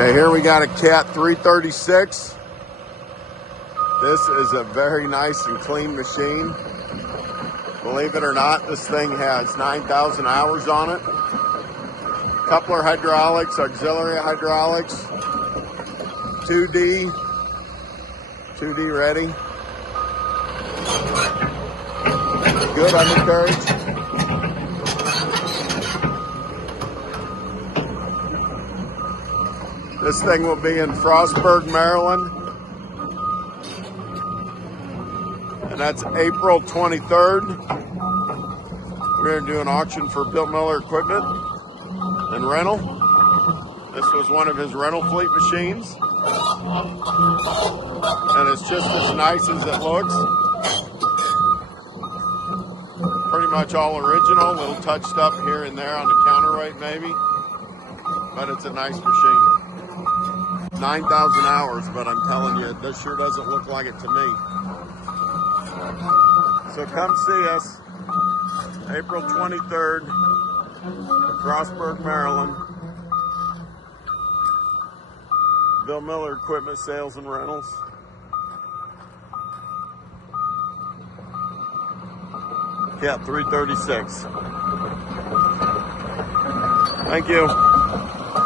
Okay, here we got a Cat 336. This is a very nice and clean machine. Believe it or not, this thing has 9,000 hours on it. Coupler hydraulics, auxiliary hydraulics, 2D ready. Good undercarriage. This thing will be in Frostburg, Maryland. And that's April 23rd. We're going to do an auction for Bill Miller equipment and rental. This was one of his rental fleet machines. And it's just as nice as it looks. Pretty much all original, a little touched up here and there on the counterweight maybe. But it's a nice machine. 9,000 hours, but I'm telling you, this sure doesn't look like it to me. So come see us, April 23rd, Frostburg, Maryland. Bill Miller Equipment Sales and Rentals. Cat 336. Thank you.